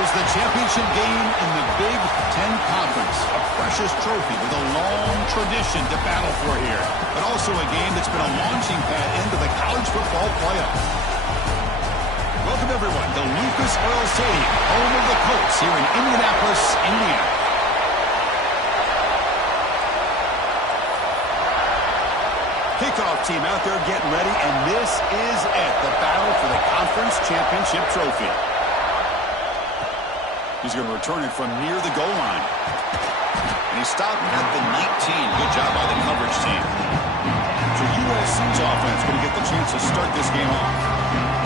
is the championship game in the Big Ten Conference. A precious trophy with a long tradition to battle for here. But also a game that's been a launching pad into the college football playoff. Welcome, everyone, to Lucas Oil Stadium, home of the Colts here in Indianapolis, Indiana. Kickoff team out there getting ready, and this is it, the battle for the conference championship trophy. He's going to return it from near the goal line. And he stopped at the 19. Good job by the coverage team. So USC's offense going to get the chance to start this game off.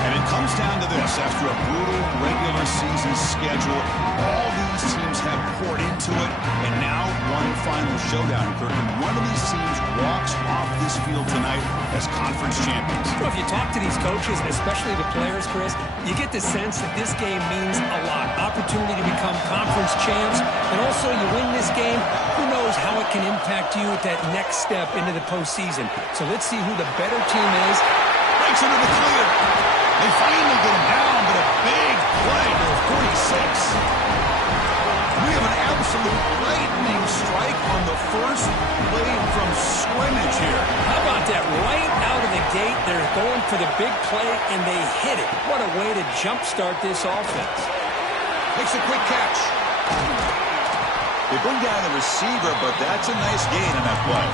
And it comes down to this. After a brutal regular season schedule, all these teams have poured into it. And now one final showdown, Kirk. And one of these teams walks off this field tonight as conference champions. Well, if you talk to these coaches, especially the players, Chris, you get the sense that this game means a lot. Opportunity to become conference champs. And also, you win this game, who knows how it can impact you at that next step into the postseason. So let's see who the better team is. Breaks into the clear. They finally get him down, but a big play to 46. We have an absolute lightning strike on the first play from scrimmage here. How about that? Right out of the gate, they're going for the big play, and they hit it. What a way to jumpstart this offense. Makes a quick catch. They bring down the receiver, but that's a nice gain on that play.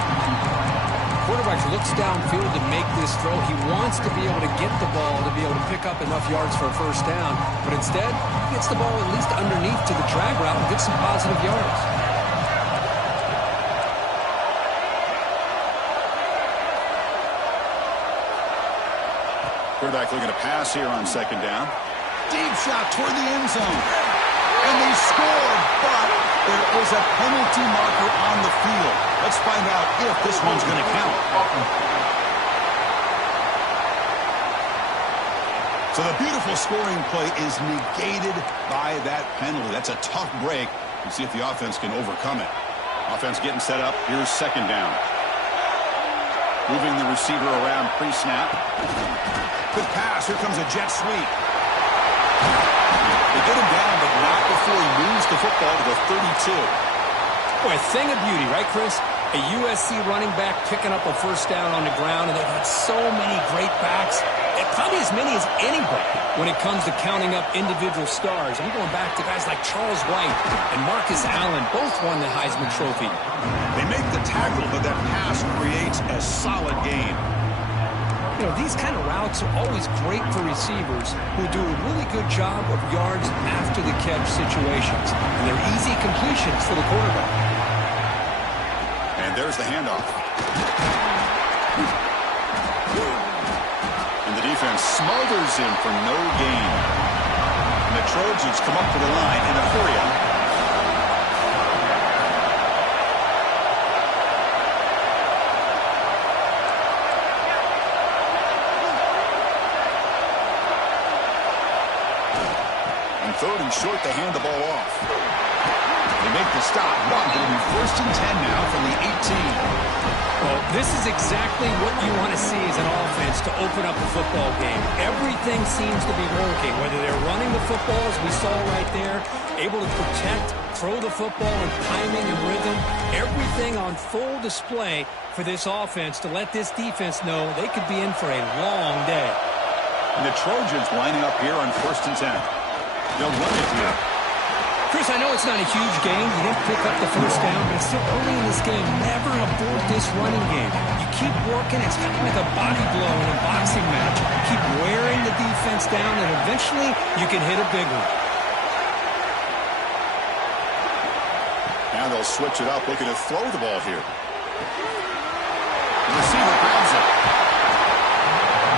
Quarterback looks downfield to make this throw. He wants to be able to get the ball to be able to pick up enough yards for a first down, but instead, he gets the ball at least underneath to the drag route and gets some positive yards. Quarterback looking to pass here on second down. Deep shot toward the end zone. And they scored, but there is a penalty marker on the field. Let's find out if this one's going to count. So the beautiful scoring play is negated by that penalty. That's a tough break. We'll see if the offense can overcome it. Offense getting set up. Here's second down. Moving the receiver around pre-snap. Good pass. Here comes a jet sweep. They get him down, but not before he moves the football to the 32. Boy, a thing of beauty, right, Chris? A USC running back picking up a first down on the ground, and they've had so many great backs, and probably as many as anybody when it comes to counting up individual stars. I'm going back to guys like Charles White and Marcus Allen, both won the Heisman Trophy. They make the tackle, but that pass creates a solid gain. You know, these kind of routes are always great for receivers who do a really good job of yards after the catch situations. And they're easy completions for the quarterback. And there's the handoff. And the defense smothers him for no gain. And the Trojans come up to the line in a hurry. Third and short to hand the ball off. They make the stop. One going to be first and 10 now from the 18. Well, this is exactly what you want to see as an offense to open up a football game. Everything seems to be working, whether they're running the football, as we saw right there, able to protect, throw the football in timing and rhythm, everything on full display for this offense to let this defense know they could be in for a long day. And the Trojans lining up here on first and 10. They'll run it here. Chris, I know it's not a huge game. You didn't pick up the first down, but it's still early in this game. Never abort this running game. You keep working. It's kind of like a body blow in a boxing match. Keep wearing the defense down, and eventually you can hit a big one. Now they'll switch it up, looking to throw the ball here. The receiver grabs it.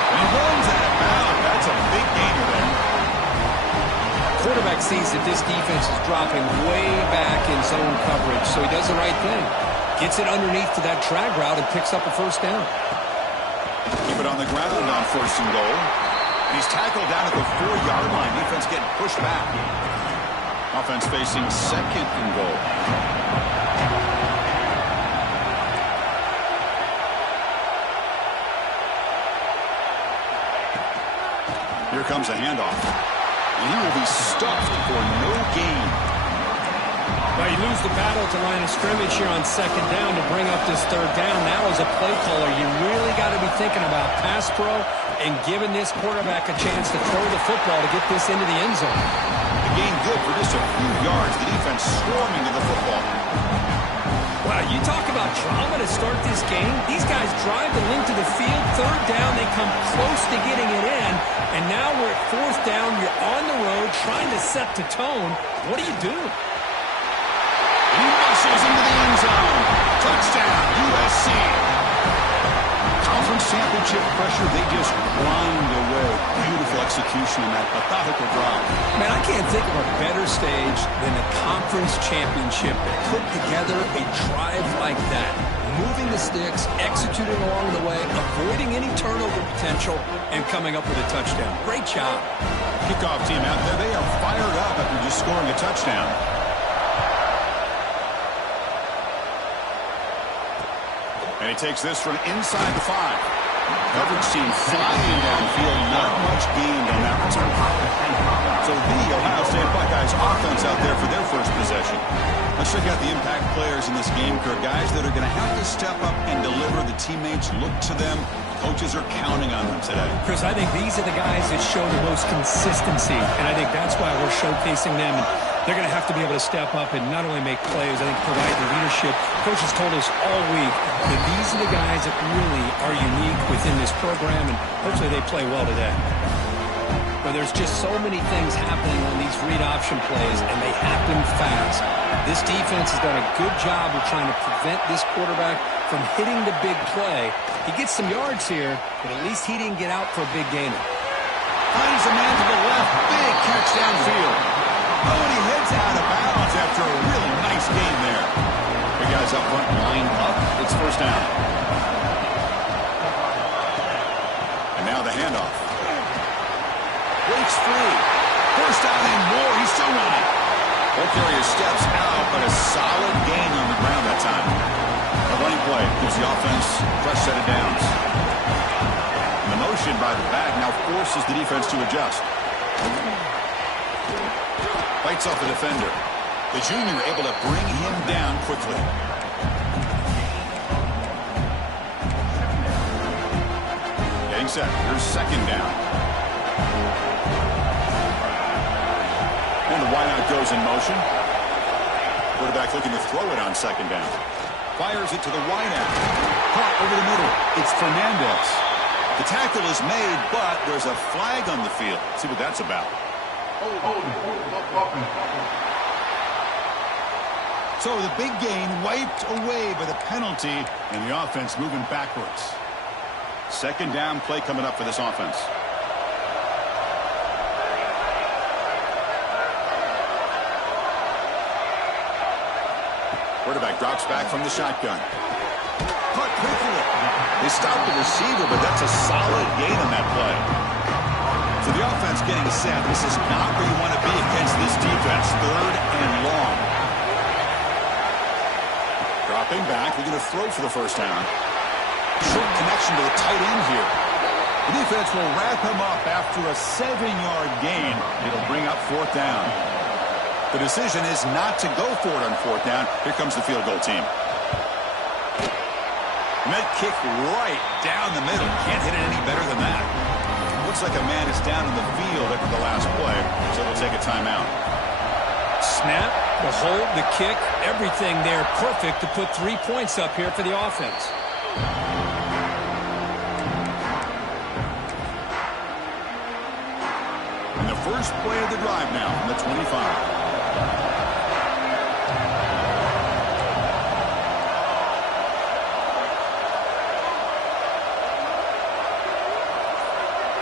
And he runs out of bounds. That's a big gainer there. Quarterback sees that this defense is dropping way back in zone coverage, so he does the right thing. Gets it underneath to that drag route and picks up a first down. Keep it on the ground on first and goal. And he's tackled down at the 4-yard line. Defense getting pushed back. Offense facing second and goal. Here comes a handoff. And he will be stuffed for no gain. Well, you lose the battle at the line of scrimmage here on second down to bring up this third down. Now as a play caller, you really got to be thinking about pass pro and giving this quarterback a chance to throw the football to get this into the end zone. The gain good for just a few yards. The defense swarming to the football. Wow, you talk about drama to start this game. These guys drive the length of the field. Third down, they come close to getting it in. And now we're at fourth down. You're on the road trying to set the tone. What do you do? He muscles into the end zone. Touchdown, USC. Conference championship pressure, they just grind away. Beautiful execution in that methodical drive. Man, I can't think of a better stage than a conference championship that put together a drive like that. Moving the sticks, executing along the way, avoiding any turnover potential, and coming up with a touchdown. Great job. Kickoff team out there, they are fired up after just scoring a touchdown. And he takes this from inside the 5. Coverage team flying downfield, not much gained on that return. So the Ohio State Buckeyes offense out there for their first possession. Let's check out the impact players in this game, Kurt. Guys that are going to have to step up and deliver. The teammates look to them. Coaches are counting on them today. Chris, I think these are the guys that show the most consistency, and I think that's why we're showcasing them. And they're going to have to be able to step up and not only make plays, I think provide the leadership. Coaches told us all week that these are the guys that really are unique within this program, and hopefully they play well today. But there's just so many things happening on these read option plays, and they happen fast. This defense has done a good job of trying to prevent this quarterback from hitting the big play. He gets some yards here, but at least he didn't get out for a big gainer. Finds a man to the left. Big catch downfield. Oh, and he heads out of bounds after a really nice game there. The guys up front line up. It's first down. And now the handoff. Breaks free. First down and more. He's still running. Ball carrier steps out, but a solid gain on the ground that time. A running play gives the offense a fresh set of downs. And the motion by the back now forces the defense to adjust. Fights off the defender. The junior able to bring him down quickly. Getting set. Here's second down. And the wideout goes in motion. Quarterback looking to throw it on second down. Fires it to the wideout. Caught over the middle. It's Fernandez. The tackle is made, but there's a flag on the field. Let's see what that's about. So the big gain wiped away by the penalty, and the offense moving backwards. Second down play coming up for this offense. Quarterback drops back from the shotgun. Caught quickly. They stopped the receiver, but that's a solid gain on that play. So the offense getting set. This is not where you want to be against this defense. Third and long. Dropping back. They're going to throw for the first down. Short connection to the tight end here. The defense will wrap him up after a 7-yard gain. It'll bring up fourth down. The decision is not to go for it on fourth down. Here comes the field goal team. Met kick right down the middle. Can't hit it any better than that. Looks like a man is down in the field after the last play, so we'll take a timeout. Snap, the hold, the kick, everything there perfect to put 3 points up here for the offense. And the first play of the drive now from the 25.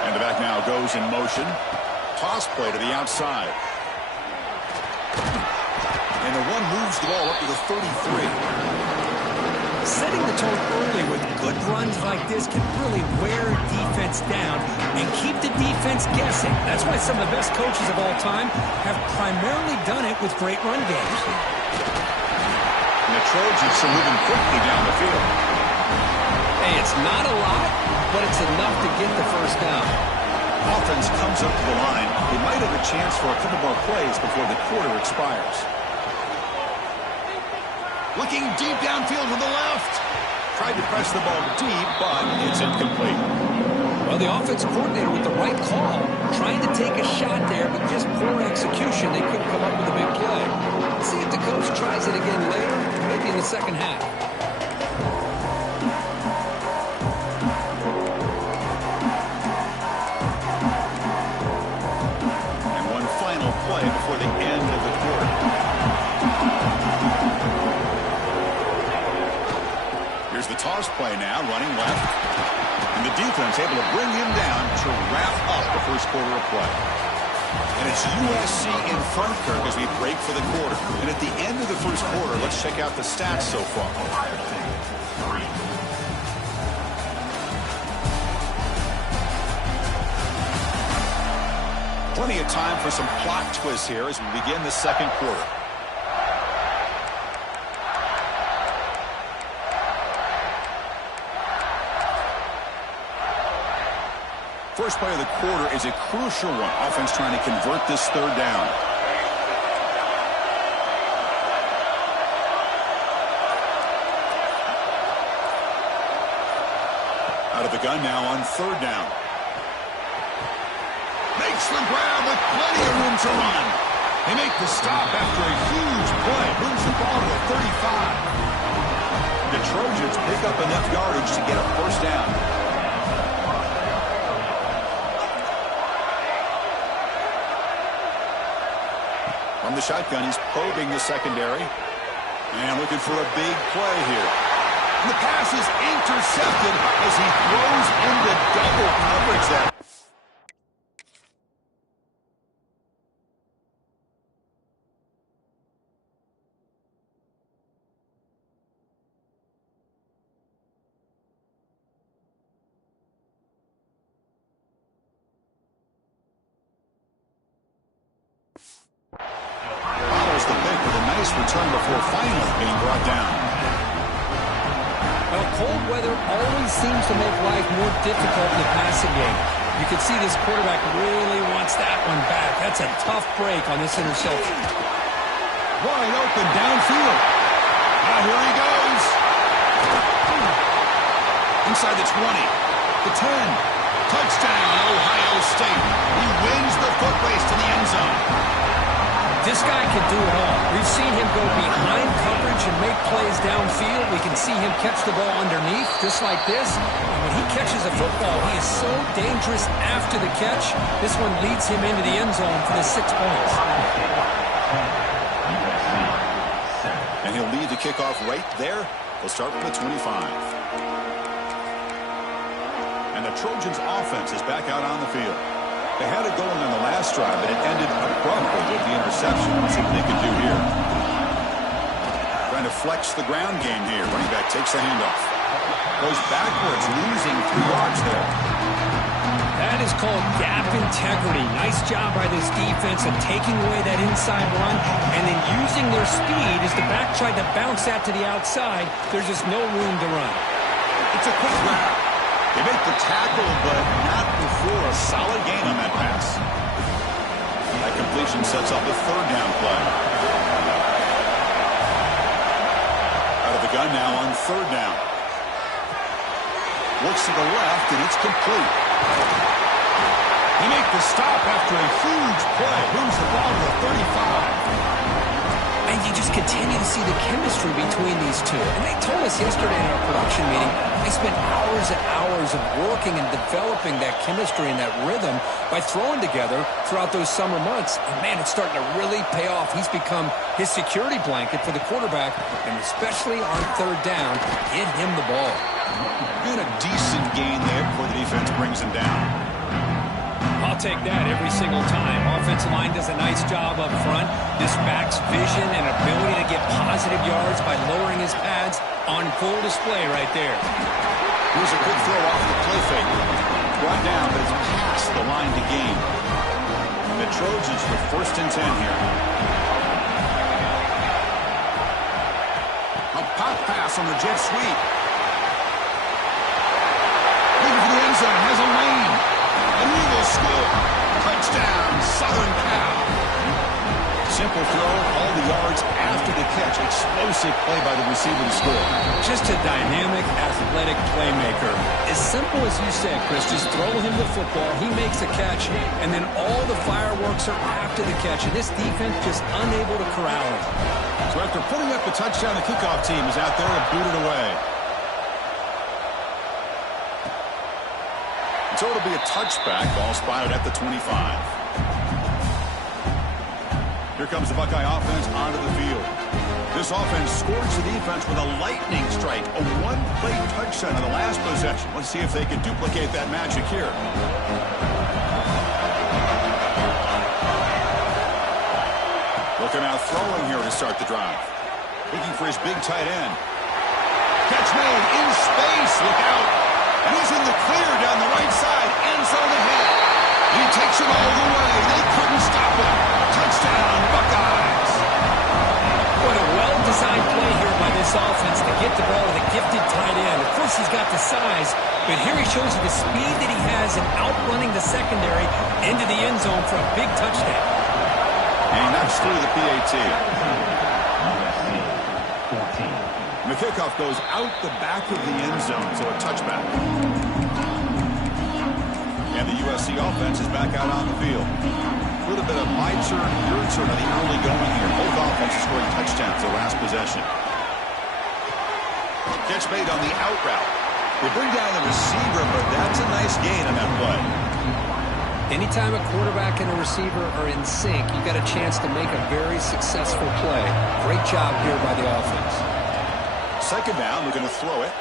And the back now goes in motion. Toss play to the outside. And the one moves the ball up to the 33. Setting the tone early with good runs like this can really wear defense down and keep the defense guessing. That's why some of the best coaches of all time have primarily done it with great run games. And the Trojans are moving quickly down the field. Hey, it's not a lot, but it's enough to get the first down. Offense comes up to the line. They might have a chance for a couple more plays before the quarter expires. Looking deep downfield to the left. Tried to press the ball deep, but it's incomplete. Well, the offensive coordinator with the right call, trying to take a shot there, but just poor execution. They couldn't come up with a big play. Let's see if the coach tries it again later, maybe in the second half. And one final play before the end of the quarter. Here's the toss play now, running left. And the defense able to bring him down to wrap up the first quarter of play. And it's USC in front, Kirk, as we break for the quarter. And at the end of the first quarter, let's check out the stats so far. Plenty of time for some plot twists here as we begin the second quarter. First play of the quarter is a crucial one. Offense trying to convert this third down. Out of the gun now on third down. Makes the grab with plenty of room to run. They make the stop after a huge play. Moves the ball to the 35. The Trojans pick up enough yardage to get a first down. From the shotgun, he's probing the secondary. And looking for a big play here. And the pass is intercepted as he throws into double coverage there. Return before finally being brought down. Well, cold weather always seems to make life more difficult in the passing game. You can see this quarterback really wants that one back. That's a tough break on this interception. Wide open downfield. Now here he goes. Inside the 20, the 10. Touchdown, Ohio State. He wins the foot race to the end zone. This guy can do it all. We've seen him go behind coverage and make plays downfield. We can see him catch the ball underneath, just like this. And when he catches a football, he is so dangerous after the catch. This one leads him into the end zone for the 6 points. And he'll lead the kickoff right there. He'll start from the 25. And the Trojans' offense is back out on the field. They had it going on the last drive, but it ended abruptly with the interception. Let's see what they can do here. Trying to flex the ground game here. Running back takes the handoff. Goes backwards, losing 3 yards there. That is called gap integrity. Nice job by this defense of taking away that inside run and then using their speed as the back tried to bounce that to the outside. There's just no room to run. It's a quick grab. They make the tackle, but not before a solid gain on that pass. That completion sets up a third down play. Out of the gun now on third down. Looks to the left, and it's complete. They make the stop after a huge play. Moves the ball to the 35. And you just continue to see the chemistry between these two. And they told us yesterday in our production meeting, they spent hours and hours of working and developing that chemistry and that rhythm by throwing together throughout those summer months. And, man, it's starting to really pay off. He's become his security blanket for the quarterback, and especially on third down, get him the ball. Good, a decent gain there before the defense brings him down. I'll take that every single time. Offensive line does a nice job up front. This back's vision and ability to get positive yards by lowering his pads on full display right there. Here's a good throw off the play fake. Brought down, but it's past the line to gain. And the Trojans with 1st and 10 here. A pop pass on the jet sweep. Looking for the end zone. Has a lane. And he will score. Touchdown, Southern Cal. Simple throw, all the yards after the catch. Explosive play by the receiver to score. Just a dynamic, athletic playmaker. As simple as you said, Chris, just throw him the football, he makes a catch, and then all the fireworks are after the catch. And this defense just unable to corral him. So after putting up the touchdown, the kickoff team is out there to boot it away. So it'll be a touchback, ball spotted at the 25. Here comes the Buckeye offense onto the field. This offense scores the defense with a lightning strike, a one-play touchdown on the last possession. Let's see if they can duplicate that magic here. Looking out throwing here to start the drive. Looking for his big tight end. Catch made in space. Look out. And he's in the clear down the right side. End zone ahead. He takes it all the way. They couldn't stop him. Touchdown, Buckeyes. What a well-designed play here by this offense to get the ball to the gifted tight end. Of course, he's got the size, but here he shows you the speed that he has in outrunning the secondary into the end zone for a big touchdown. And he knocks through the PAT. And the kickoff goes out the back of the end zone, so a touchback. And the USC offense is back out on the field. A little bit of my turn, your turn on the early going here. Both offenses scoring touchdowns the last possession. Catch made on the out route. They bring down the receiver, but that's a nice gain on that play. Anytime a quarterback and a receiver are in sync, you got a chance to make a very successful play. Great job here by the offense. Second down, we're going to throw it.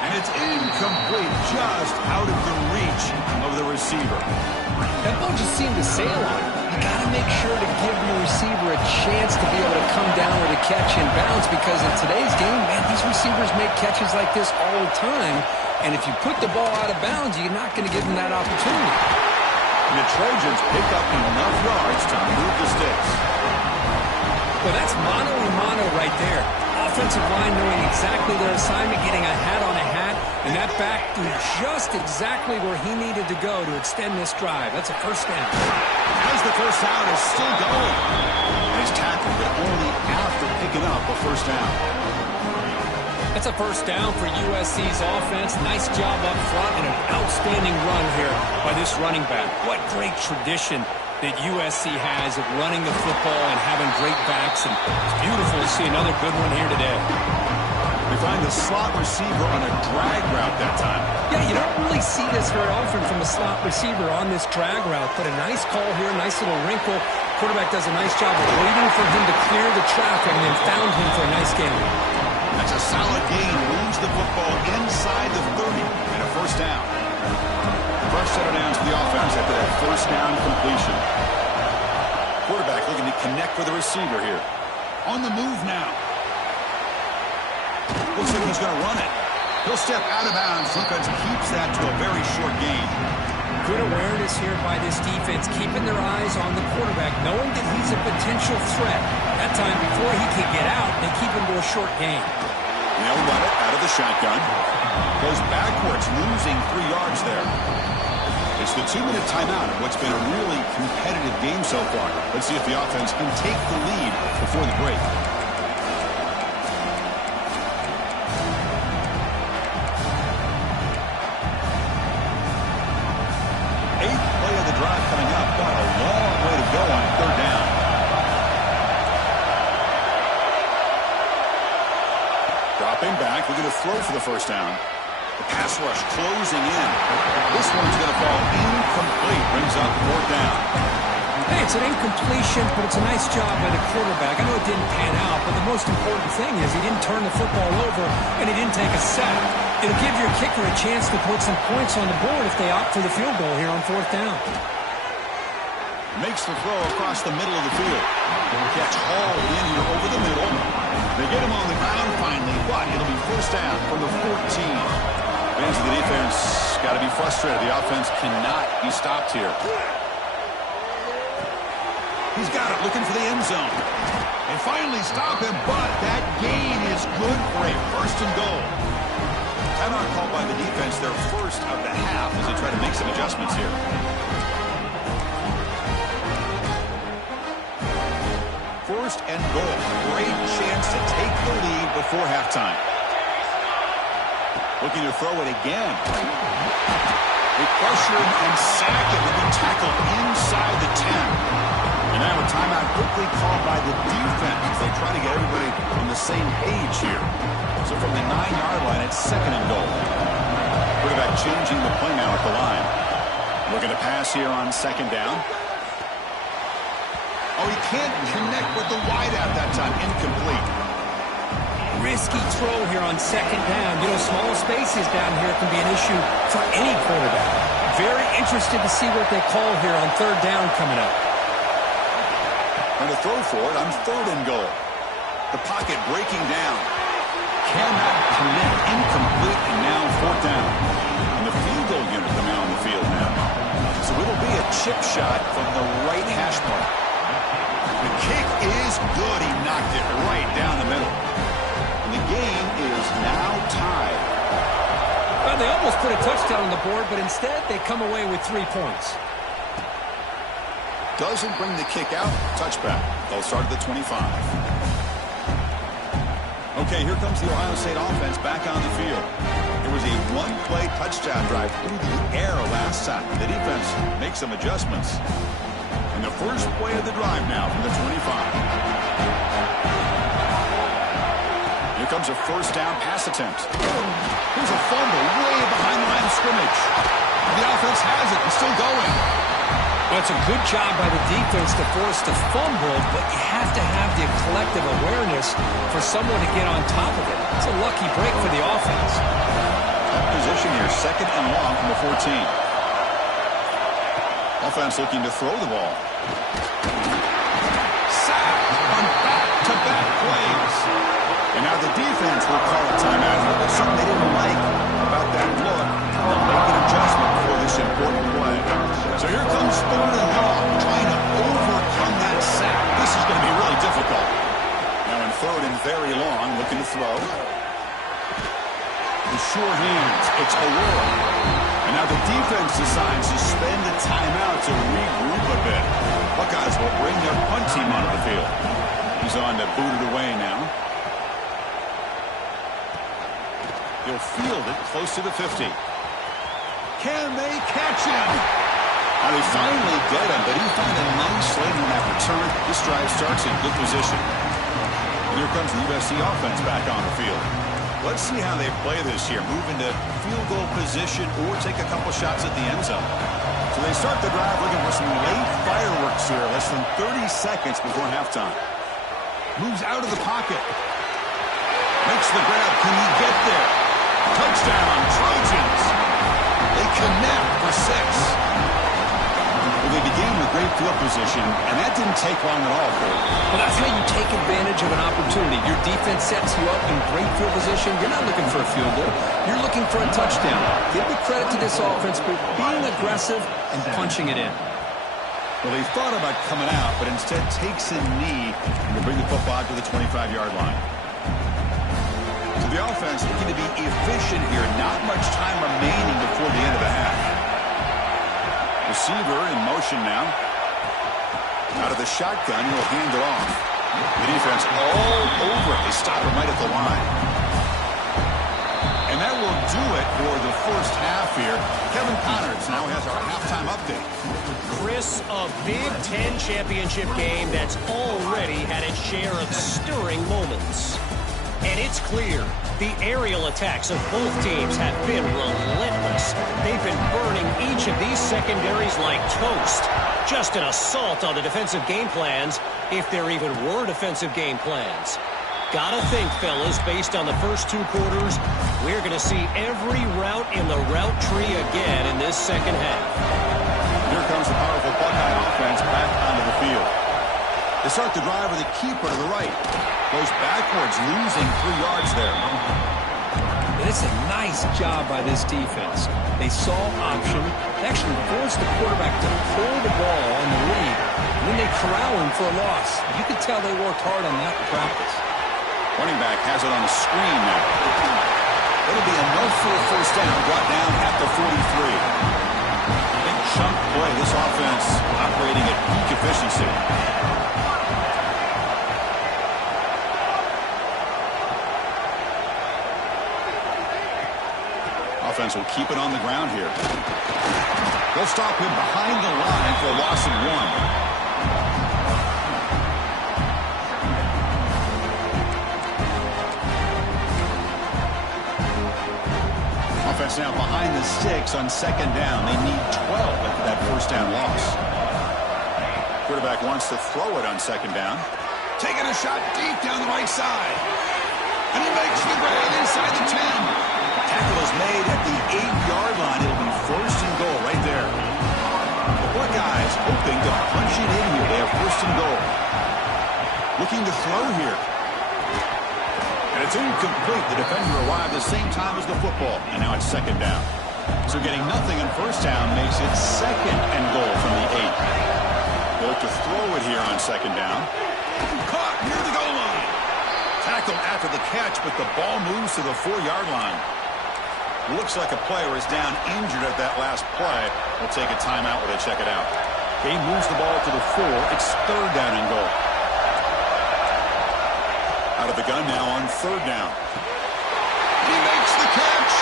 And it's incomplete, just out of the reach of the receiver. That ball just seemed to sail on him. You got to make sure to give your receiver a chance to be able to come down with a catch and bounce, because in today's game, man, these receivers make catches like this all the time. And if you put the ball out of bounds, you're not going to give them that opportunity. And the Trojans pick up enough yards to move the sticks. Well, that's mano-a-mano right there. Offensive line knowing exactly their assignment, getting a hat on a hat, and that back threw just exactly where he needed to go to extend this drive. That's a first down. As the first down is still going. And he's tackled, but only after picking up a first down. That's a first down for USC's offense. Nice job up front and an outstanding run here by this running back. What great tradition that USC has of running the football and having great backs. And it's beautiful to see another good one here today. We find the slot receiver on a drag route that time. Yeah, you don't really see this very often from a slot receiver on this drag route, but a nice call here, nice little wrinkle. Quarterback does a nice job of waiting for him to clear the traffic and then found him for a nice gain. That's a solid gain. Moves the football inside the 30 and a first down. First set of downs for the offense after that first down completion. Quarterback looking to connect with the receiver here. On the move now. Looks like he's going to run it. He'll step out of bounds. Defense keeps that to a very short gain. Good awareness here by this defense, keeping their eyes on the quarterback, knowing that he's a potential threat. That time, before he can get out, they keep him to a short gain. They'll run it out of the shotgun. Goes backwards, losing 3 yards there. It's the 2-minute timeout of what's been a really competitive game so far. Let's see if the offense can take the lead before the break. Eighth play of the drive coming up. Got a long way to go on third down. Dropping back, we're going to throw for the first down. The pass rush closing in. This one's going to fall incomplete. Brings up fourth down. Hey, it's an incompletion, but it's a nice job by the quarterback. I know it didn't pan out, but the most important thing is he didn't turn the football over and he didn't take a sack. It'll give your kicker a chance to put some points on the board if they opt for the field goal here on fourth down. Makes the throw across the middle of the field. Catch hauled in here over the middle. They get him on the ground finally, but it'll be first down from the 14. Fans of the defense got to be frustrated. The offense cannot be stopped here. He's got it, looking for the end zone. They finally stop him, but that gain is good for a first and goal. Timeout called by the defense, their first of the half, as they try to make some adjustments here. first and goal. Great chance to take the lead before halftime. Looking to throw it again. They pressure him and sack him and then tackle inside the 10. And now a timeout quickly called by the defense as they try to get everybody on the same page here. So from the 9-yard line, it's second and goal. Quarterback changing the play now at the line. Looking to pass here on second down. Oh, he can't connect with the wideout that time. Incomplete. Risky throw here on second down. You know, small spaces down here can be an issue for any quarterback. Very interested to see what they call here on third down coming up. Going to throw for it on third and goal. The pocket breaking down. Cannot connect. Incomplete, and now fourth down. And the field goal unit coming out on the field now. So it'll be a chip shot from the right hash mark. The kick is good. He knocked it right down the middle. And the game is now tied. Well, they almost put a touchdown on the board, but instead they come away with 3 points. Doesn't bring the kick out. Touchback. They'll start at the 25. Okay, here comes the Ohio State offense back on the field. There was a one-play touchdown drive through the air last time. The defense makes some adjustments. And the first play of the drive now from the 25. Here comes a first down pass attempt. Here's a fumble way behind the line of scrimmage. The offense has it and still going. Well, it's a good job by the defense to force the fumble, but you have to have the collective awareness for someone to get on top of it. It's a lucky break for the offense. That position here, second and long from the 14. Offense looking to throw the ball. Sack on back-to-back plays. And now the defense will call a timeout here. There's something they didn't like about that look. They'll make an adjustment for this important play. So here comes third and long, trying to overcome that sack. This is going to be really difficult. Now in third and very long, looking to throw. The sure hands. It's Aurora. And now the defense decides to spend the timeout to regroup a bit. Buckeyes will bring their punt team onto the field. He's on to boot it away now. He'll field it close to the 50. Can they catch him? Now they finally get him, but he found a nice lane on that return. This drive starts in good position. And here comes the USC offense back on the field. Let's see how they play this here. Move into field goal position or take a couple shots at the end zone. So they start the drive looking for some late fireworks here. Less than 30 seconds before halftime. Moves out of the pocket. Makes the grab. Can he get there? Touchdown, Trojans. They connect for 6. Well, they began with great field position, and that didn't take long at all, Cole. Well, that's how you take advantage of an opportunity. Your defense sets you up in great field position. You're not looking for a field goal. You're looking for a touchdown. Give the credit to this offense for being aggressive and punching it in. Well, they thought about coming out, but instead takes a knee and will bring the football to the 25-yard line. So the offense looking to be efficient here. Not much time remaining before the end of the half. Receiver in motion now. Out of the shotgun, he'll hand it off. The defense all over it. They stop him right at the line. And that will do it for the first half here. Kevin Connors now has our halftime update. Chris, a Big Ten championship game that's already had its share of stirring moments. And it's clear, the aerial attacks of both teams have been relentless. They've been burning each of these secondaries like toast. Just an assault on the defensive game plans, if there even were defensive game plans. Gotta think, fellas, based on the first 2 quarters, we're going to see every route in the route tree again in this second half. Here comes the powerful Buckeye offense back onto the field. They start the drive with a keeper to the right. Goes backwards, losing 3 yards there. And it's a nice job by this defense. They saw option, actually forced the quarterback to pull the ball on the lead, and then they corral him for a loss. You could tell they worked hard on that in practice. Running back has it on the screen now. It'll be enough for a first down, brought down at the 43. Big chunk play. This offense operating at peak efficiency. Offense will keep it on the ground here. They'll stop him behind the line for a loss of 1. Offense now behind the sticks on second down. They need 12 after that first down loss. Quarterback wants to throw it on second down. Taking a shot deep down the right side. And he makes the grab inside the 10. Tackle is made at the 8-yard line. It'll be first and goal right there. The Buckeyes hoping to punch it in here. They have first and goal. Looking to throw here. And it's incomplete. The defender arrived the same time as the football. And now it's second down. So getting nothing on first down makes it second and goal from the 8. They look to throw it here on second down. Caught near the goal line. Tackled after the catch, but the ball moves to the 4-yard line. Looks like a player is down injured at that last play. We'll take a timeout while they check it out. He moves the ball to the 4. It's third down and goal. Out of the gun now on third down. He makes the catch.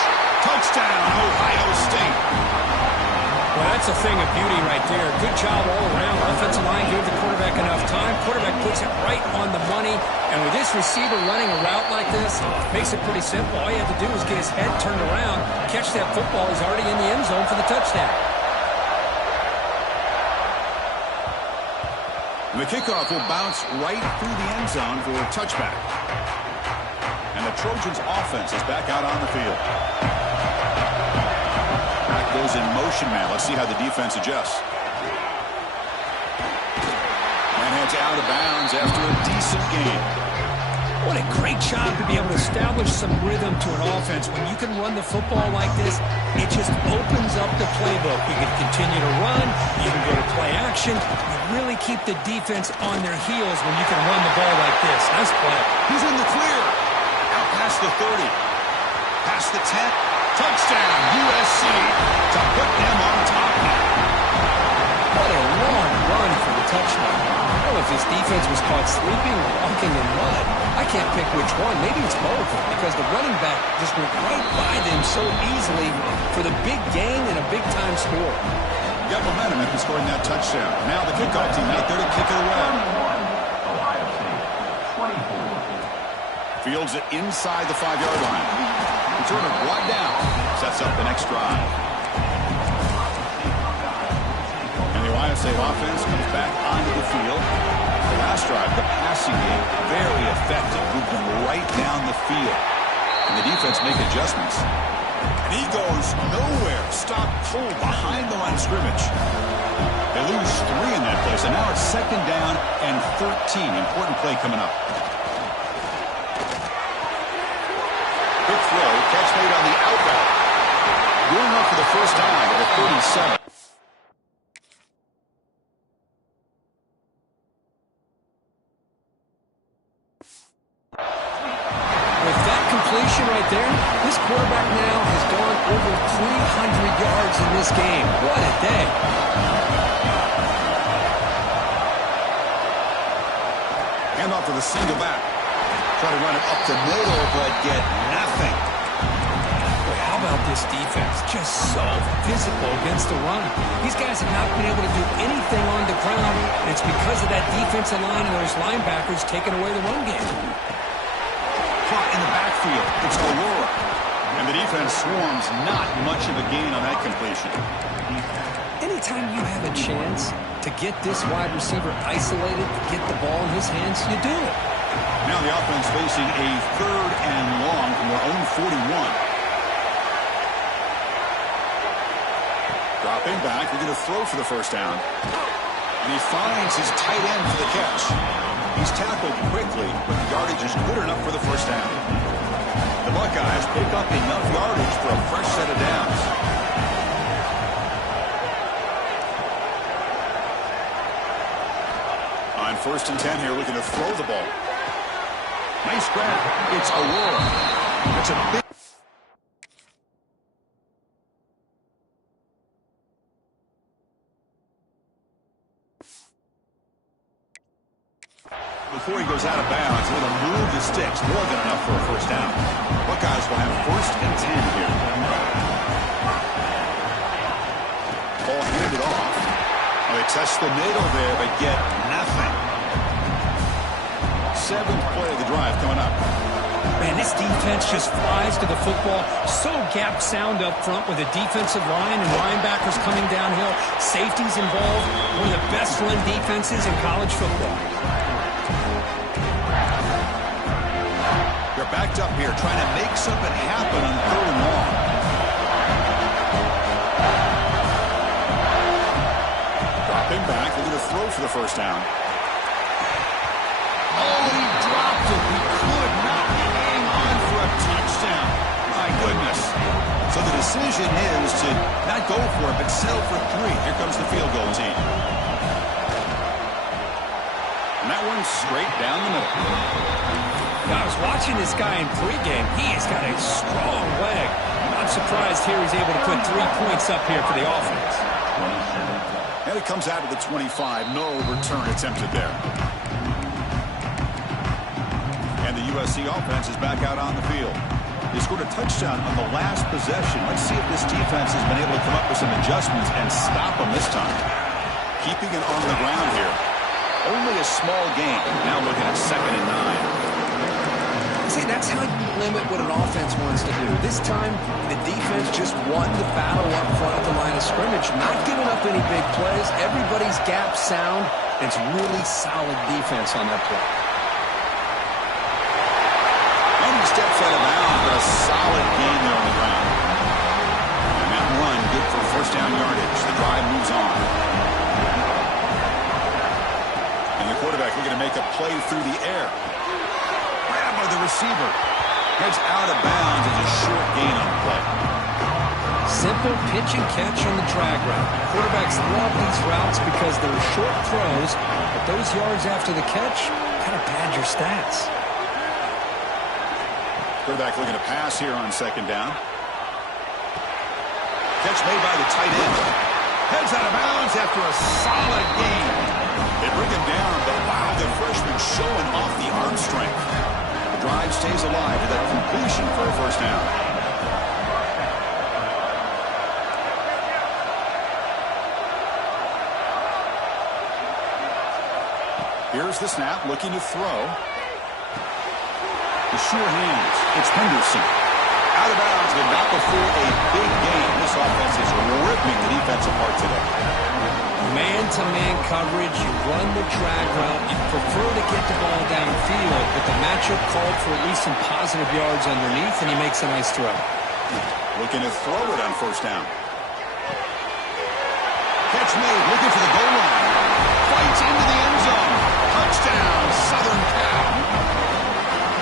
Touchdown, Ohio State. Well, that's a thing of beauty right there. Good job all around. Offensive line gave the quarterback enough time. Quarterback puts it right on the money. And with this receiver running a route like this, makes it pretty simple. All you have to do is get his head turned around, catch that football. He's already in the end zone for the touchdown. The kickoff will bounce right through the end zone for a touchback. And the Trojans' offense is back out on the field. Back goes in motion man. Let's see how the defense adjusts. And heads out of bounds after a decent game. What a great job to be able to establish some rhythm to an offense. When you can run the football like this, it just opens up the playbook. You can continue to run. You can go to play action. You really keep the defense on their heels when you can run the ball like this. Nice play. He's in the clear. Out past the 30. Past the 10. Touchdown, USC, to put them on top now. What a long run for the touchdown. I don't know if his defense was caught sleeping or walking in mud. I can't pick which one. Maybe it's both, because the running back just went right by them so easily for the big gain and a big-time score. Got momentum after scoring that touchdown. Now the kickoff team out there to kick it away. Fields it inside the 5-yard line. Returner brought down. Sets up the next drive. And the Ohio State offense comes back onto the field. The last drive, the passing game, very effective. Moved them right down the field. And the defense make adjustments. And he goes nowhere. Stop cold behind the line of scrimmage. They lose 3 in that place. And now it's second down and 13. Important play coming up. Quick throw, catch made on the out route. Going up for the first down at the 37. With that completion right there, this quarterback now has gone over 300 yards in this game. What a day. Hand off to the single back. Try to run it up the middle, but get nothing. Boy, how about this defense? Just so physical against the run. These guys have not been able to do anything on the ground, and it's because of that defensive line and those linebackers taking away the run game. Caught in the backfield. It's Aurora. And the defense swarms. Not much of a gain on that completion. Anytime you have a chance to get this wide receiver isolated, to get the ball in his hands, you do it. Now the offense facing a third and long from their own 41. Dropping back, we're going to throw for the first down. And he finds his tight end for the catch. He's tackled quickly, but the yardage is good enough for the first down. The Buckeyes pick up enough yardage for a fresh set of downs. On first and 10 here, looking to throw the ball. Nice grab. It's Aurora. That's a big... Before he goes out of bounds, he's going to move the sticks. More than enough for a first down. Buckeyes will have first and 10 here. Test the middle there, but get nothing. 7th play of the drive coming up. Man, this defense just flies to the football. So gap sound up front with a defensive line and linebackers coming downhill. Safeties involved. One of the best run defenses in college football. They're backed up here trying to make something happen on 3rd and long. Dropping back. They're going to throw for the first down. Oh, he dropped it. He could not hang on for a touchdown. My goodness. So the decision is to not go for it, but settle for 3. Here comes the field goal team. And that one's straight down the middle. I was watching this guy in pregame. He has got a strong leg. I'm surprised here he's able to put 3 points up here for the offense. And it comes out of the 25. No return attempted there. And the USC offense is back out on the field. They scored a touchdown on the last possession. Let's see if this defense has been able to come up with some adjustments and stop them this time. Keeping it on the ground here. Only a small gain. Now looking at 2nd and 9. See, that's how you limit what an offense wants to do. This time, the defense just won the battle up front at the line of scrimmage, not giving up any big plays. Everybody's gap sound. It's really solid defense on that play. And he steps out of bounds, but a solid gain there on the ground. And that run good for first down yardage. The drive moves on. And the quarterback looking to make a play through the air. Grabbed by the receiver. Heads out of bounds as a short gain on the play. Simple pitch and catch on the drag route. Quarterbacks love these routes because they're short throws, but those yards after the catch kind of pad your stats. Quarterback looking to pass here on 2nd down. Catch made by the tight end. Heads out of bounds after a solid gain. They bring him down, but wow, the freshman showing off the arm strength. The drive stays alive with that completion for a first down. Here's the snap, looking to throw. The sure hands. It's Henderson. Out of bounds, but not before a big game. This offense is ripping the defense apart today. Man-to-man coverage, you run the drag route, you prefer to get the ball downfield, but the matchup called for at least some positive yards underneath, and he makes a nice throw. Looking to throw it on first down. Catch made, looking for the goal line. Fights into the end zone. Touchdown, Southern Cal.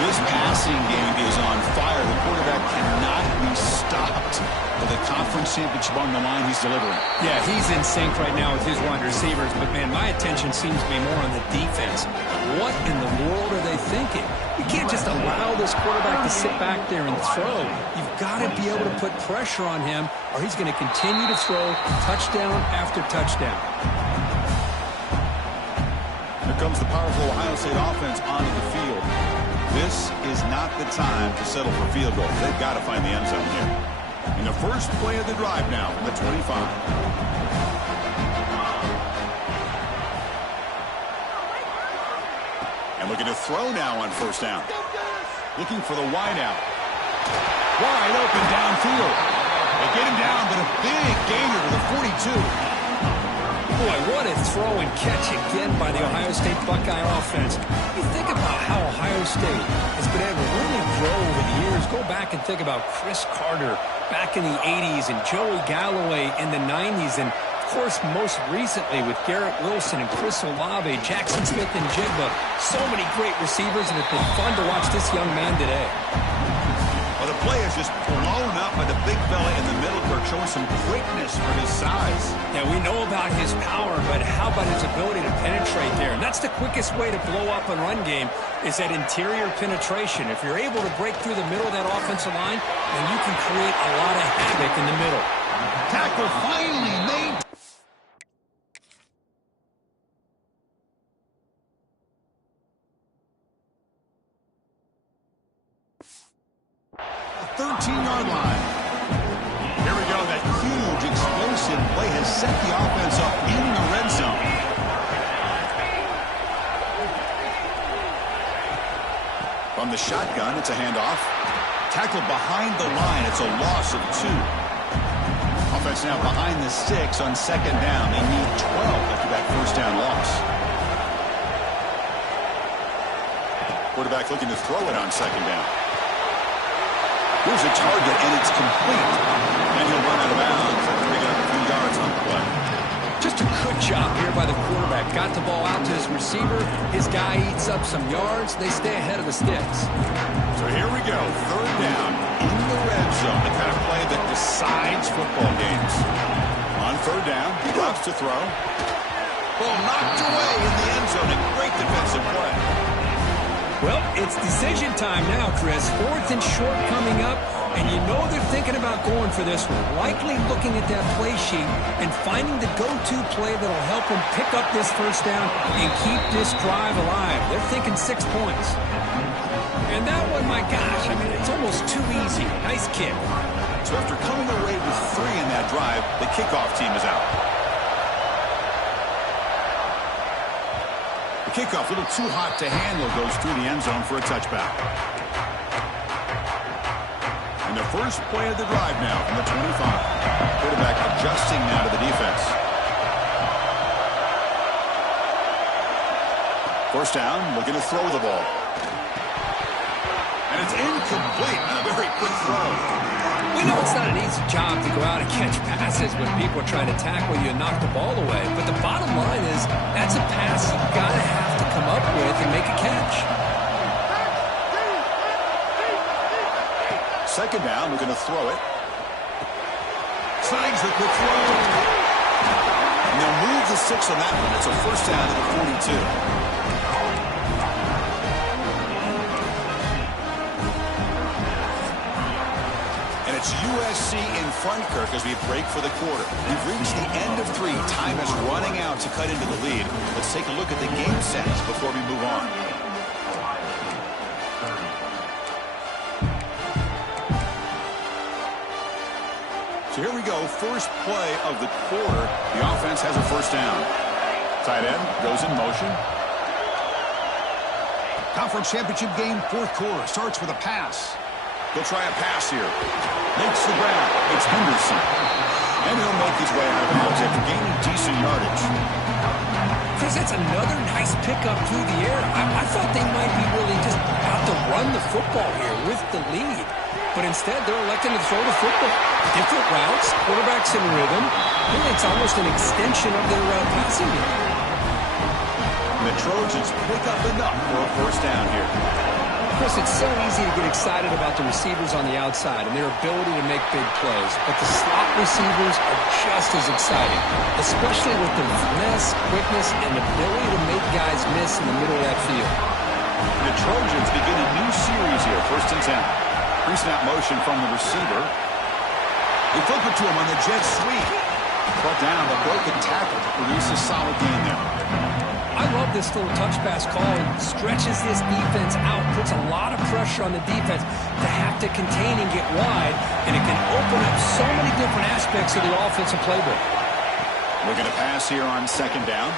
This passing game is on fire. The quarterback cannot be stopped. With the conference championship on the line, he's delivering. Yeah, he's in sync right now with his wide receivers, but man, my attention seems to be more on the defense. What in the world are they thinking? You can't just allow this quarterback to sit back there and throw. You've got to be able to put pressure on him, or he's going to continue to throw touchdown after touchdown. Here comes the powerful Ohio State offense onto the field. This is not the time to settle for field goals. They've got to find the end zone here. In the first play of the drive now from the 25. And looking to throw now on first down. Looking for the wide out. Wide open downfield. They get him down, but a big gainer to the 42. Boy, what a throw and catch again by the Ohio State Buckeye offense. You think about how Ohio State has been able to really grow over the years. Go back and think about Chris Carter back in the 80s and Joey Galloway in the 90s. And, of course, most recently with Garrett Wilson and Chris Olave, Jackson Smith and Jigba. So many great receivers, and it's been fun to watch this young man today. Well, the play is just blown up by the big fella in the middle, showing some quickness for his size. Yeah, we know about his power, but how about his ability to penetrate there? And that's the quickest way to blow up a run game is that interior penetration. If you're able to break through the middle of that offensive line, then you can create a lot of havoc in the middle. Tackle finally made. A 13-yard line. Here we go, that huge explosive explosive play has set the offense up in the red zone. From the shotgun, it's a handoff. Tackled behind the line. It's a loss of 2. Offense now behind the 6 on second down. They need 12 after that first down loss. Quarterback looking to throw it on second down. Here's a target, and it's complete. And he'll run out of bounds after picking up a few yards on the play. Just a good job here by the quarterback. Got the ball out to his receiver. His guy eats up some yards. They stay ahead of the sticks. So here we go. Third down in the red zone. The kind of play that decides football games. On third down, he drops to throw. Ball knocked away in the end zone. A great defensive play. Well, it's decision time now, Chris. 4th and short coming up, and you know they're thinking about going for this one. Likely looking at that play sheet and finding the go-to play that'll help them pick up this first down and keep this drive alive. They're thinking 6 points. And that one, my gosh, I mean, it's almost too easy. Nice kick. So after coming away with 3 in that drive, the kickoff team is out. The kickoff, a little too hot to handle, goes through the end zone for a touchback. And the first play of the drive now from the 25. Quarterback adjusting now to the defense. First down, looking to throw the ball. And it's incomplete. A very quick throw. We know it's not an easy job to go out and catch passes when people are trying to tackle you and knock the ball away. But the bottom line is that's a pass you've got to have to come up with and make a catch. Second down, we're going to throw it. Snags the quick throw. And they'll move the 6 on that one. It's a first down to the 42. It's USC in front, Kirk, as we break for the quarter. We've reached the end of 3. Time is running out to cut into the lead. Let's take a look at the game sets before we move on. So here we go. First play of the quarter. The offense has a first down. Tight end goes in motion. Conference championship game, 4th quarter. Starts with a pass. He'll try a pass here. Makes the ground. It's Henderson. And he'll make his way out of bounds after gaining decent yardage. Chris, that's another nice pickup through the air. I thought they might be really just out to run the football here with the lead. But instead, they're electing to throw the football. Different routes, quarterbacks in rhythm. And it's almost an extension of their passing game. The Trojans pick up enough for a first down here. Chris, it's so easy to get excited about the receivers on the outside and their ability to make big plays. But the slot receivers are just as exciting, especially with their finesse, quickness, and ability to make guys miss in the middle of that field. The Trojans begin a new series here, 1st and 10. Pre-snap motion from the receiver. They flip it to him on the jet sweep. Brought down, a broken tackle to produce a solid gain there. I love this little touch pass call. It stretches this defense out, puts a lot of pressure on the defense to have to contain and get wide, and it can open up so many different aspects of the offensive playbook. Looking to pass here on second down.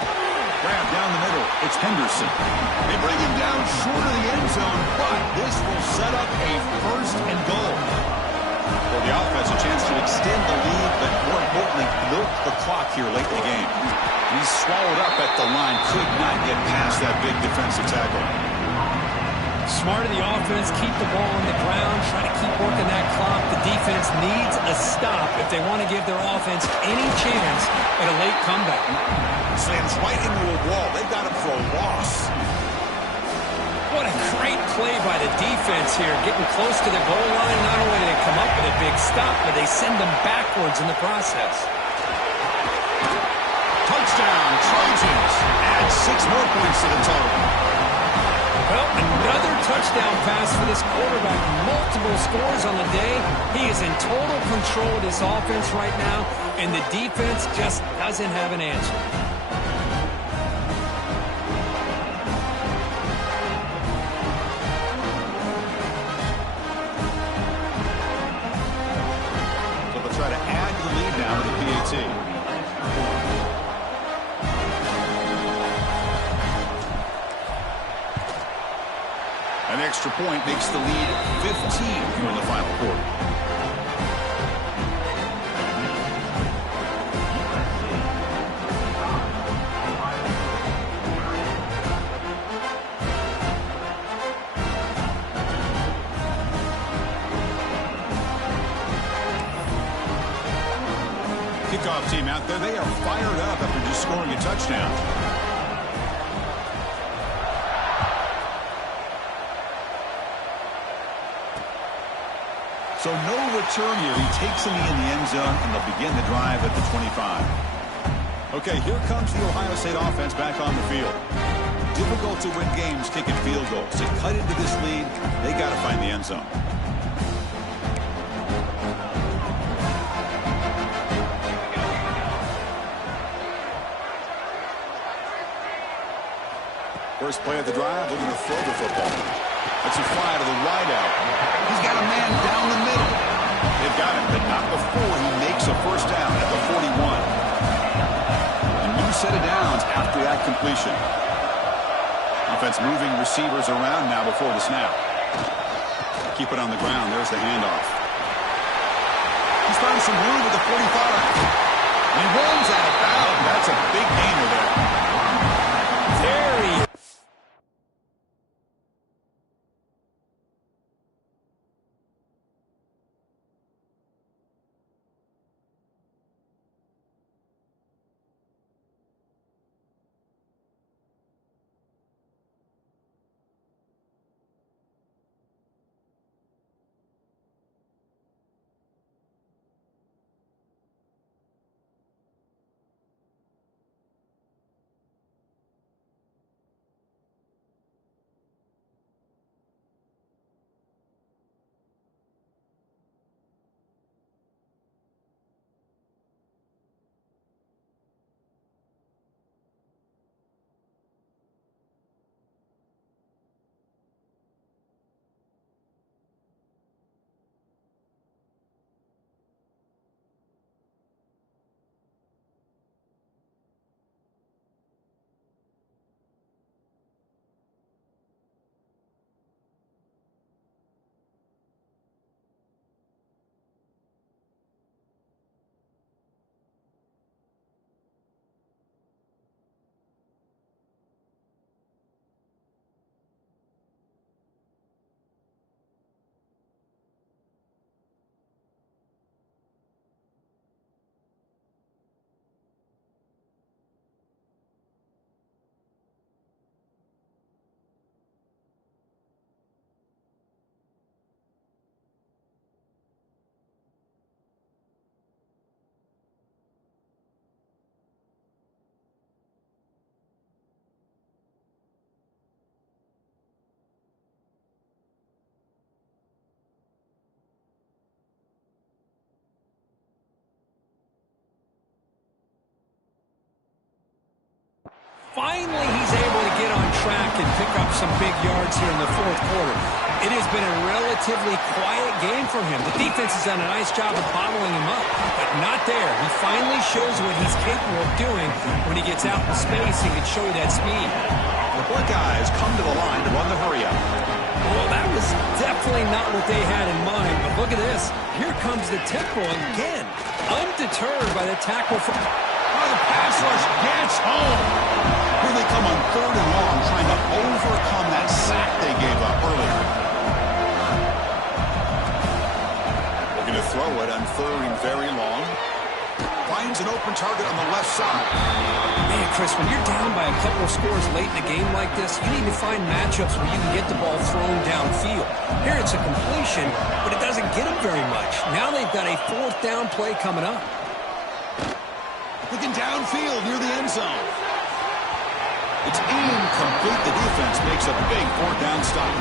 Grab down the middle. It's Henderson. They bring him down short of the end zone, but this will set up a first and goal. For the offense, a chance to extend the lead, but more importantly, milk the clock here late in the game. He's swallowed up at the line, could not get past that big defensive tackle. Smart of the offense, keep the ball on the ground, try to keep working that clock. The defense needs a stop if they want to give their offense any chance at a late comeback. Slams right into a wall. They've got him for a loss. What a great play by the defense here, getting close to the goal line. Not only do they come up with a big stop, but they send them backwards in the process. Touchdown, Trojans. Add 6 more points to the total. Well, another touchdown pass for this quarterback. Multiple scores on the day. He is in total control of this offense right now, and the defense just doesn't have an answer. So they'll try to add to the lead now with the PAT. An extra point makes the lead 15 here in the final quarter. Kickoff team out there, they are fired up after just scoring a touchdown. So no return here. He takes him in the end zone, and they'll begin the drive at the 25. Okay, here comes the Ohio State offense back on the field. Difficult to win games kicking field goals. To cut into this lead, they got to find the end zone. First play of the drive, looking to throw the football. That's a fly to the wideout. He's got a man down the middle. They've got him, but not before he makes a first down at the 41. A new set of downs after that completion. Offense moving receivers around now before the snap. Keep it on the ground. There's the handoff. He's found some room at the 45. And he runs out of bounds. That's a big gainer there. Very. Finally, he's able to get on track and pick up some big yards here in the fourth quarter. It has been a relatively quiet game for him. The defense has done a nice job of bottling him up, but not there. He finally shows what he's capable of doing when he gets out in space and can show you that speed. The Buckeyes come to the line to run the hurry up. Well, that was definitely not what they had in mind, but look at this. Here comes the tempo again. Undeterred by the tackle from... Oh, the pass rush gets home. Here they come on 3rd and long, trying to overcome that sack they gave up earlier. Looking to throw it on 3rd and very long. Finds an open target on the left side. Man, Chris, when you're down by a couple of scores late in a game like this, you need to find matchups where you can get the ball thrown downfield. Here it's a completion, but it doesn't get them very much. Now they've got a 4th down play coming up. Looking downfield near the end zone. It's incomplete. The defense makes a big 4th down stop.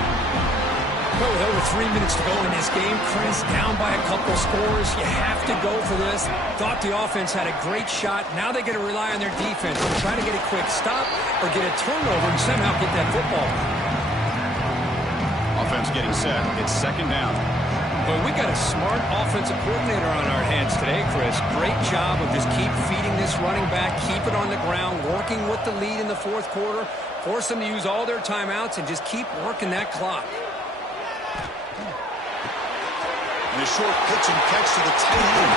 Well, with over 3 minutes to go in this game, Chris, down by a couple of scores. You have to go for this. Thought the offense had a great shot. Now they got to rely on their defense to try to get a quick stop or get a turnover and somehow get that football. Offense getting set. It's 2nd down. But we got a smart offensive coordinator on our hands today, Chris. Great job of just keep feeding this running back, keep it on the ground, working with the lead in the 4th quarter, force them to use all their timeouts, and just keep working that clock. And a short pitch and catch to the tight end.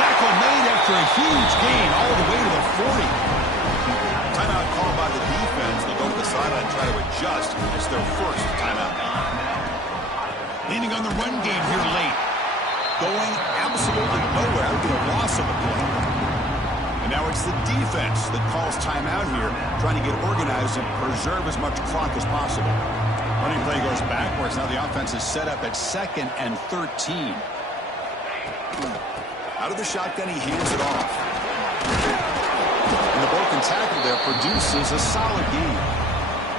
Tackle made after a huge gain all the way to the 40. Timeout called by the defense. They'll go to the sideline and try to adjust. It's their first timeout. Leaning on the run game here late. Going absolutely nowhere. That would be a loss of the play. And now it's the defense that calls timeout here, trying to get organized and preserve as much clock as possible. Running play goes backwards. Now the offense is set up at 2nd and 13. Out of the shotgun, he hands it off. And the broken tackle there produces a solid gain.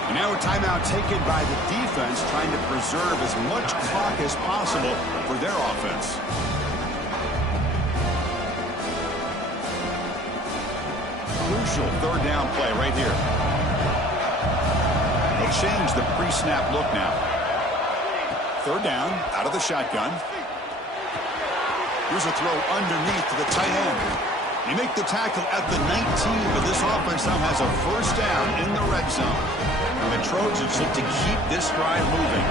And now a timeout taken by the defense, trying to preserve as much clock as possible for their offense. Crucial third down play right here. They'll change the pre-snap look now. Third down, out of the shotgun. Here's a throw underneath to the tight end. You make the tackle at the 19, but this offense now has a first down in the red zone. And the Trojans look to keep this drive moving.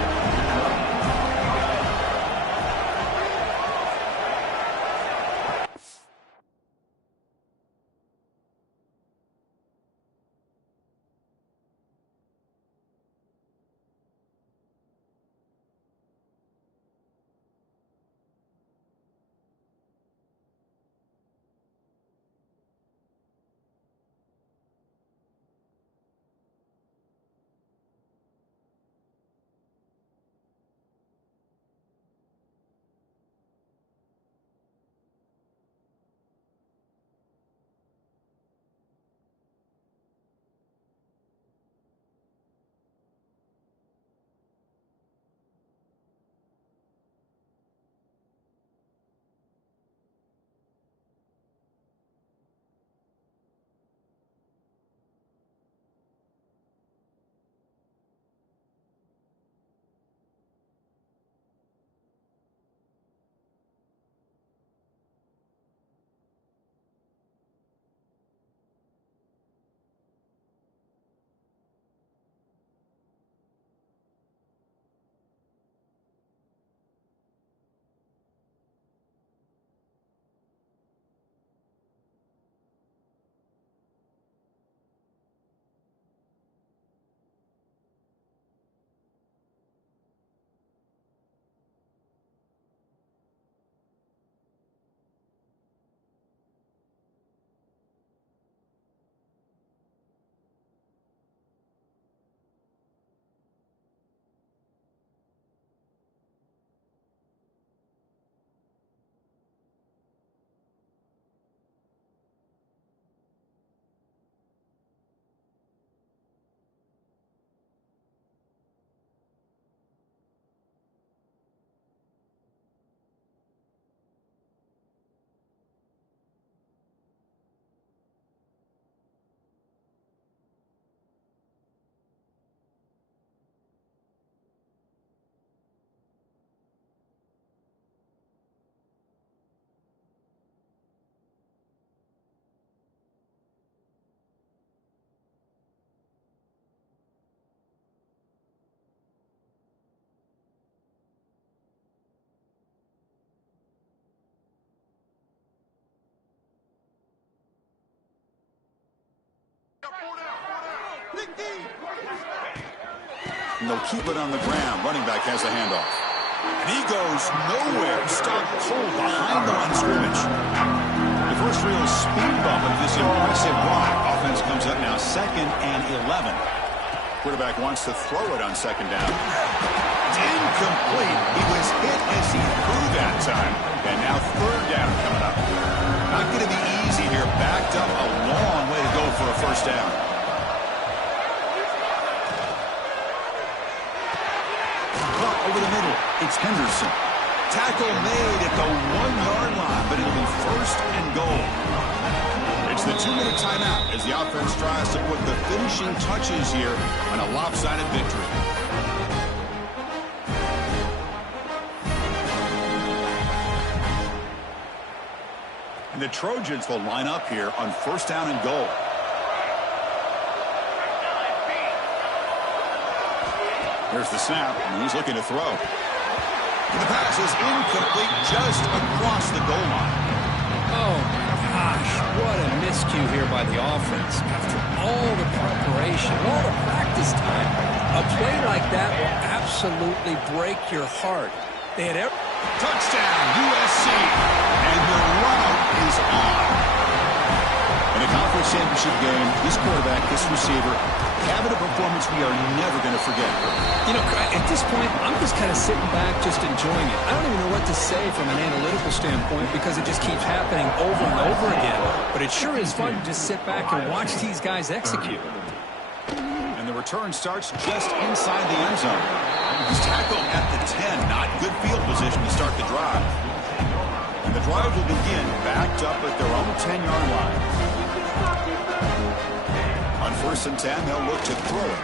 And they'll keep it on the ground. Running back has a handoff. And he goes nowhere. Stopped cold behind the line of scrimmage. The first real speed bump of this impressive run. Offense comes up now 2nd and 11. Quarterback wants to throw it on 2nd down. It's incomplete. He was hit as he threw that time. And now 3rd down coming up. Not going to be easy here. Backed up a long way to go for a first down. Over the middle, it's Henderson. Tackle made at the 1-yard line, but it'll be 1st and goal. It's the 2-minute timeout as the offense tries to put the finishing touches here on a lopsided victory. And the Trojans will line up here on 1st down and goal. Here's the snap, and he's looking to throw. The pass is incomplete, just across the goal line. Oh, my gosh, what a miscue here by the offense. After all the preparation, all the practice time, a play like that will absolutely break your heart. They had every... Touchdown, USC, and the route is on. In a conference championship game, this quarterback, this receiver, having a performance we are never going to forget. You know, at this point, I'm just kind of sitting back, just enjoying it. I don't even know what to say from an analytical standpoint because it just keeps happening over and over again. But it sure is fun to just sit back and watch these guys execute. And the return starts just inside the end zone. He's tackled at the 10, not good field position to start the drive. And the drive will begin backed up at their own 10-yard line. On 1st and 10, they'll look to throw it.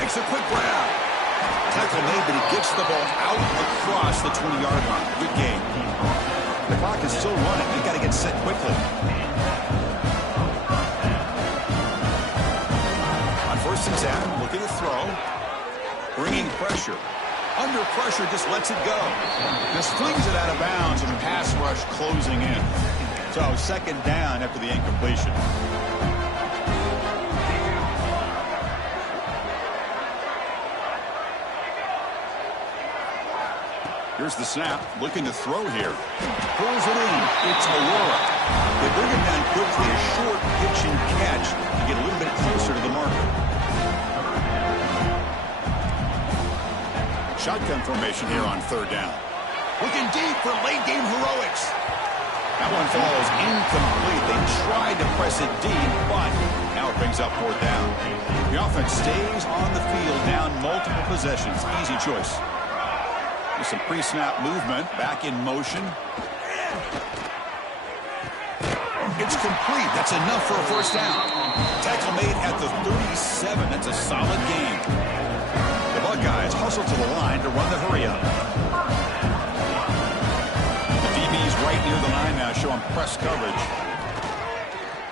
Makes a quick grab. Tackle made, but he gets the ball out across the 20-yard line. Good game. The clock is still running. They've got to get set quickly. On 1st and 10, looking to throw. Bringing pressure. Under pressure, just lets it go. Just flings it out of bounds, and pass rush closing in. So 2nd down after the incompletion. Here's the snap, looking to throw here. Pulls it in. It's Aurora. They bring it down quickly, a short pitch and catch to get a little bit closer to the marker. Shotgun formation here on 3rd down. Looking deep for late-game heroics. That one falls incomplete. They tried to press it deep, but now it brings up 4th down. The offense stays on the field, down multiple possessions. Easy choice. With some pre-snap movement, back in motion. It's complete. That's enough for a 1st down. Tackle made at the 37. That's a solid game. The Buckeyes hustle to the line to run the hurry-up. The DB's right near the line now, showing press coverage.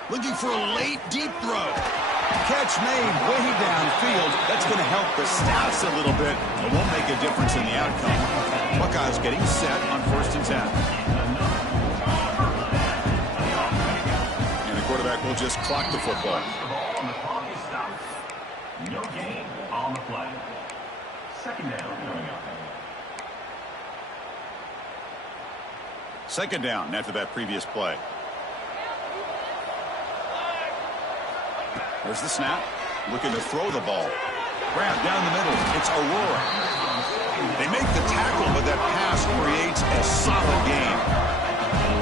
Looking for a late, deep throw. Catch made way downfield. That's going to help the stats a little bit. It won't make a difference in the outcome. Buckeyes getting set on 1st and 10. And the quarterback will just clock the football. No gain on the play. 2nd down coming up. 2nd down after that previous play. There's the snap. Looking to throw the ball. Grab down the middle. It's Aurora. They make the tackle, but that pass creates a solid game.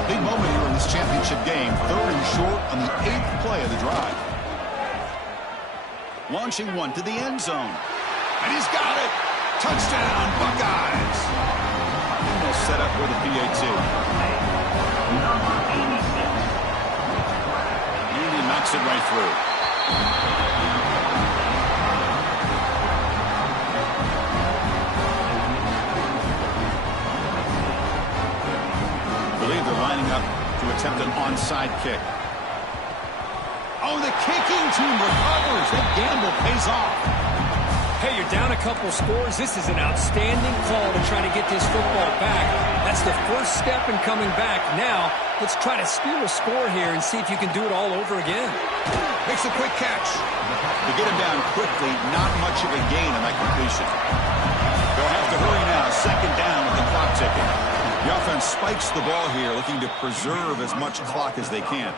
Big moment here in this championship game. 3rd and short on the 8th play of the drive. Launching one to the end zone. And he's got it. Touchdown, Buckeyes. And they'll set up with a PAT. And he knocks it right through. I believe they're lining up to attempt an onside kick. Oh, the kicking team recovers. That gamble pays off. Hey, you're down a couple scores. This is an outstanding call to try to get this football back. That's the first step in coming back. Now, let's try to steal a score here and see if you can do it all over again. Makes a quick catch. To get him down quickly, not much of a gain on that completion. They'll have to hurry now. 2nd down with the clock ticking. The offense spikes the ball here, looking to preserve as much clock as they can.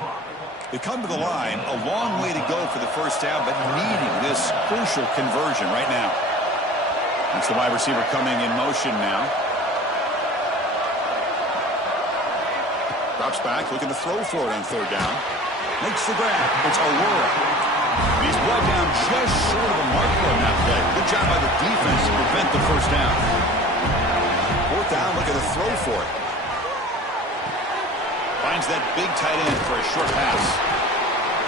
They come to the line, a long way to go for the 1st down, but needing this crucial conversion right now. That's the wide receiver coming in motion now. Drops back, looking to throw for it on 3rd down. Makes the grab. It's Aurora. He's brought down just short of the marker on that play. Good job by the defense to prevent the 1st down. 4th down, looking to throw for it. Finds that big tight end for a short pass.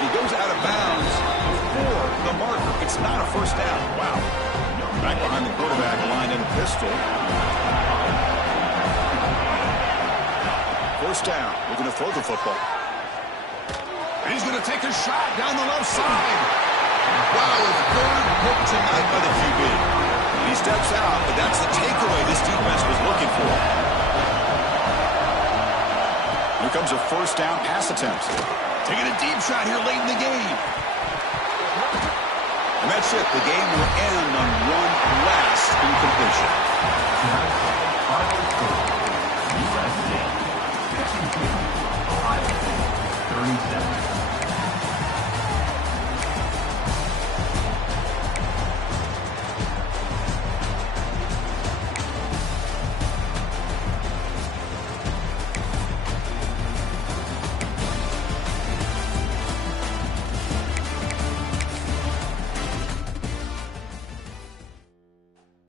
He goes out of bounds before the marker. It's not a 1st down. Wow. Back behind the quarterback, line in pistol. 1st down. Looking to throw the football. And he's going to take a shot down the left side. Wow, his 3rd pick tonight by the QB. steps out, but that's the takeaway this defense was looking for. Here comes a first down pass attempt. Taking a deep shot here late in the game. And that's it. The game will end on one last incompletion. USC 52, Ohio State 37.